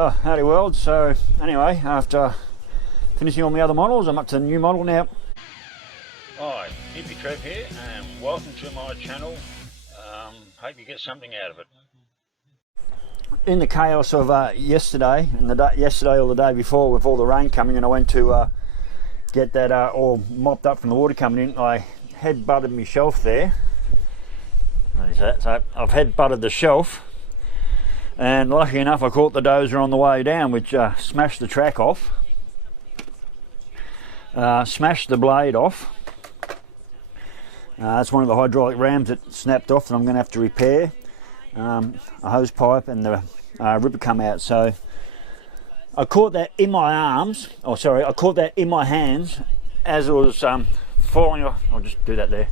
Oh, howdy world. So anyway, after finishing all my other models, I'm up to the new model now. Hi, Hippy Trev here, and welcome to my channel. Hope you get something out of it. In the chaos of yesterday or the day before, with all the rain coming, and I went to get that all mopped up from the water coming in, I head-butted my shelf there. So I've head-butted the shelf, and lucky enough I caught the dozer on the way down, which smashed the track off, smashed the blade off. That's one of the hydraulic rams that snapped off that I'm going to have to repair. A hose pipe and the ripper come out. So I caught that in my arms, I caught that in my hands as it was falling off. I'll just do that there.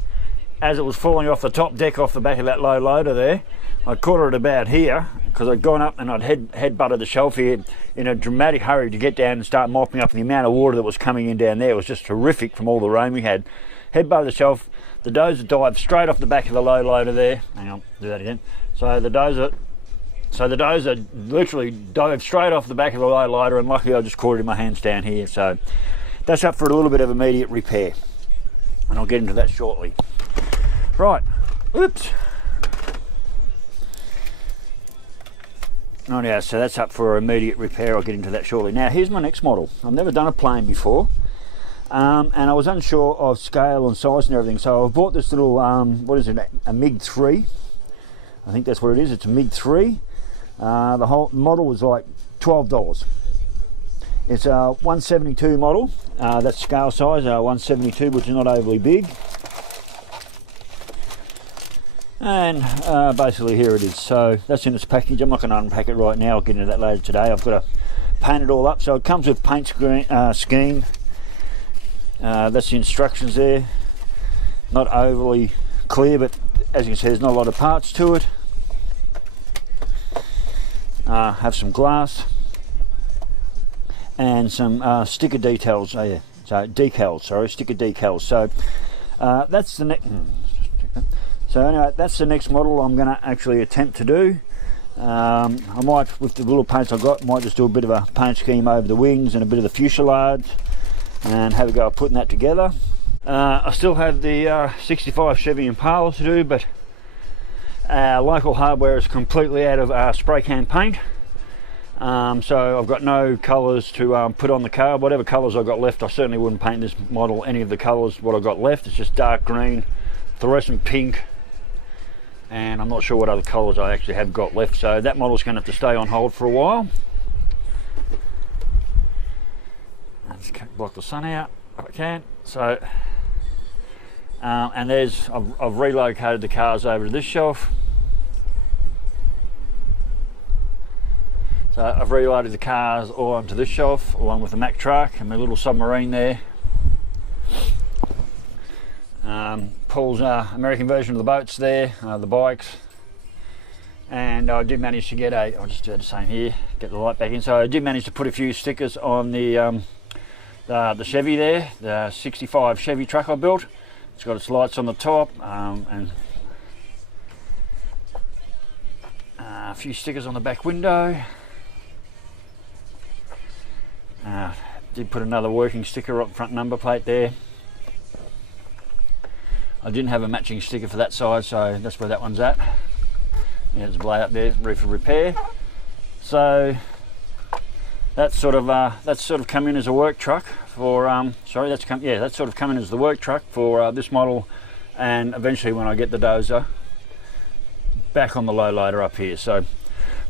As it was falling off the top deck off the back of that low loader there. I caught it about here because I'd gone up and I'd head-butted the shelf here in a dramatic hurry to get down and start mopping up, and the amount of water that was coming in down there was just terrific from all the rain we had. Head-butted the shelf, the dozer dived straight off the back of the low loader there. Hang on, do that again. So the dozer literally dove straight off the back of the low loader, and luckily I just caught it in my hands down here. So that's up for a little bit of immediate repair, and I'll get into that shortly. Right, oops. Oh yeah, so that's up for immediate repair. I'll get into that shortly. Now here's my next model. I've never done a plane before, and I was unsure of scale and size and everything. So I bought this little, what is it, a MIG 3. I think that's what it is. It's a MIG 3. The whole model was like $12. It's a 172 model. That's scale size, 172, which is not overly big. And basically here it is. So that's in its package. I'm not going to unpack it right now. I'll get into that later today. I've got to paint it all up. So it comes with paint scheme. That's the instructions there. Not overly clear, but as you can see, there's not a lot of parts to it. Have some glass and some sticker details. Oh yeah, so decals. Sorry, sticker decals. So that's the next. So anyway, that's the next model I'm going to actually attempt to do. I might, with the little paints I've got, might just do a bit of a paint scheme over the wings and a bit of the fuselage and have a go at putting that together. I still have the 65 Chevy Impala to do, but local hardware is completely out of spray can paint. So I've got no colours to put on the car. Whatever colours I've got left, I certainly wouldn't paint this model any of the colours what I've got left. It's just dark green, fluorescent pink, and I'm not sure what other colours I actually have got left, so that model's going to have to stay on hold for a while. I'll just block the sun out if I can. So and I've relocated the cars over to this shelf. So I've reloaded the cars all onto this shelf, along with the Mack truck and my little submarine there. Paul's American version of the boats there, the bikes, and I did manage to get I'll just do the same here, get the light back in. So I did manage to put a few stickers on the Chevy there, the 65 Chevy truck I built. It's got its lights on the top, and a few stickers on the back window. Did put another working sticker on the front number plate there. I didn't have a matching sticker for that side, so that's where that one's at. Yeah, there's a blade up there, ready for repair. So that's sort of come in as a work truck for that's sort of come in as the work truck for this model, and eventually when I get the dozer back on the low loader up here. So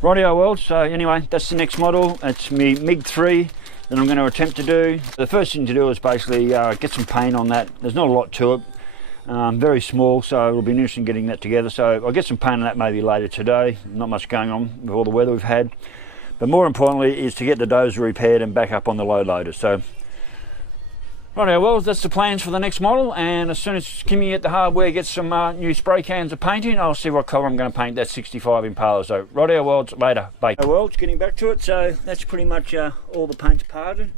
rightio world. So anyway, that's the next model. It's me MIG 3 that I'm going to attempt to do. The first thing to do is basically get some paint on that. There's not a lot to it. Very small, so it'll be interesting getting that together. So I'll get some paint on that maybe later today. Not much going on with all the weather we've had, but more importantly is to get the dozer repaired and back up on the low loader. So right, well, that's the plans for the next model, and as soon as Kimmy at the hardware gets some new spray cans of painting, I'll see what colour I'm going to paint that 65 Impala. So right, our worlds later. Bye. Well, getting back to it. So that's pretty much all the paint's parted.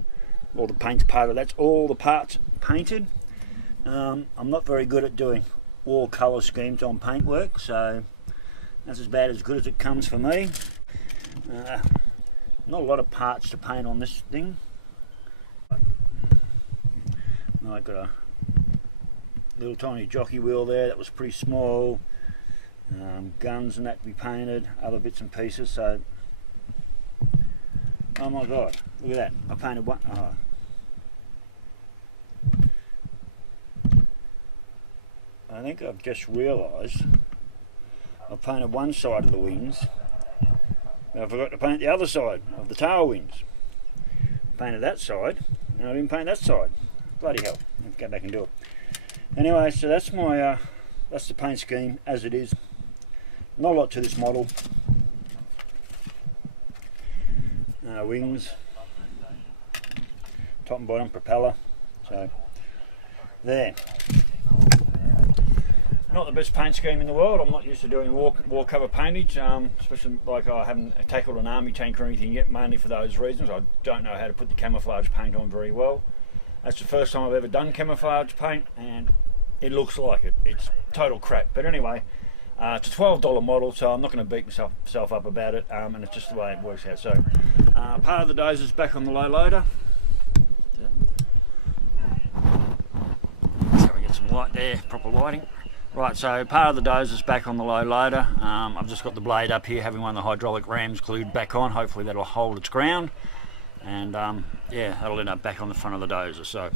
All the paint's parted. That's all the parts painted. I'm not very good at doing all colour schemes on paintwork, so that's as bad as good as it comes for me. Not a lot of parts to paint on this thing. I got a little tiny jockey wheel there that was pretty small. Guns and that to be painted, other bits and pieces. So, oh my god, look at that! I painted one. Oh. I think I've just realised I painted one side of the wings, but I forgot to paint the other side of the tail wings. Painted that side, and I didn't paint that side. Bloody hell! Let's go back and do it. Anyway, so that's my that's the paint scheme as it is. Not a lot to this model. Wings, top and bottom, propeller. So there. Not the best paint scheme in the world. I'm not used to doing war cover paintage, especially like I haven't tackled an army tank or anything yet, mainly for those reasons. I don't know how to put the camouflage paint on very well. That's the first time I've ever done camouflage paint, and it looks like it. It's total crap. But anyway, it's a $12 model, so I'm not going to beat myself up about it, and it's just the way it works out. So part of the dozer's back on the low loader. So we get some light there, proper lighting. Right, so part of the dozer's back on the low loader. I've just got the blade up here, having one of the hydraulic rams glued back on. Hopefully that'll hold its ground, and yeah, that'll end up back on the front of the dozer. So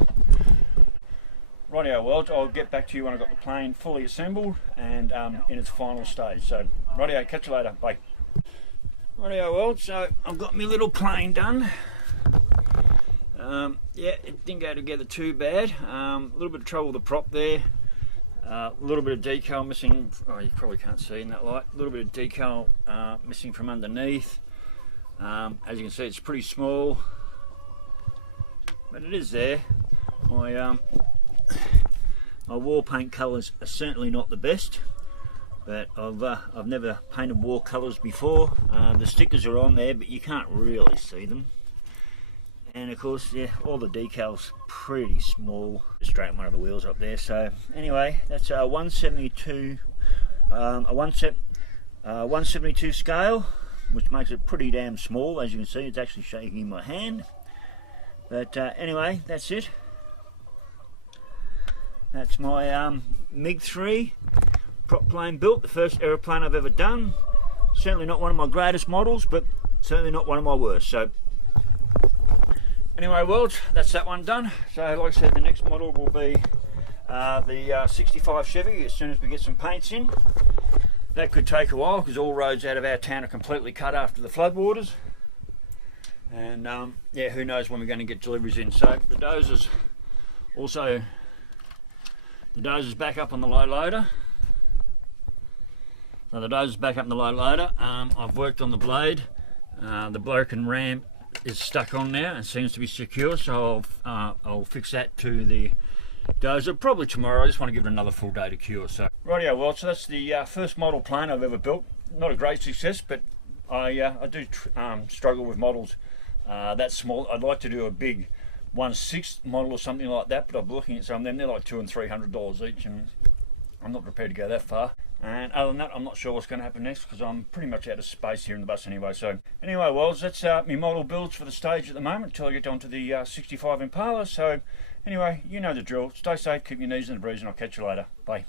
rightio, well, I'll get back to you when I've got the plane fully assembled and in its final stage. So rightio, catch you later, bye. Rightio, well, so I've got my little plane done. Yeah, it didn't go together too bad. A little bit of trouble with the prop there. A little bit of decal missing. Oh, you probably can't see in that light. A little bit of decal missing from underneath. As you can see, it's pretty small, but it is there. My war paint colours are certainly not the best, but I've never painted war colours before. The stickers are on there, but you can't really see them. And of course, yeah, all the decals pretty small. Straighten one of the wheels up there. So anyway, that's a 172, 172 scale, which makes it pretty damn small. As you can see, it's actually shaking in my hand. But anyway, that's it. That's my MIG 3 prop plane built, the first aeroplane I've ever done. Certainly not one of my greatest models, but certainly not one of my worst. So anyway, world, that's that one done. So like I said, the next model will be the 65 Chevy as soon as we get some paints in. That could take a while because all roads out of our town are completely cut after the floodwaters. And yeah, who knows when we're going to get deliveries in. So the dozer's also, the dozer's back up on the low loader. So the dozer's back up on the low loader. I've worked on the blade. The broken ram is stuck on now and seems to be secure, so I'll fix that to the dozer probably tomorrow. I just want to give it another full day to cure. So rightio, well, so that's the first model plane I've ever built. Not a great success, but I do struggle with models that small. I'd like to do a big 1/6 model or something like that, but I'm looking at some of them. They're like $200 and $300 each, and I'm not prepared to go that far. And other than that, I'm not sure what's going to happen next because I'm pretty much out of space here in the bus anyway. So anyway, well, that's my model builds for the stage at the moment until I get onto the 65 Impala. So anyway, you know the drill. Stay safe, keep your knees in the breeze, and I'll catch you later. Bye.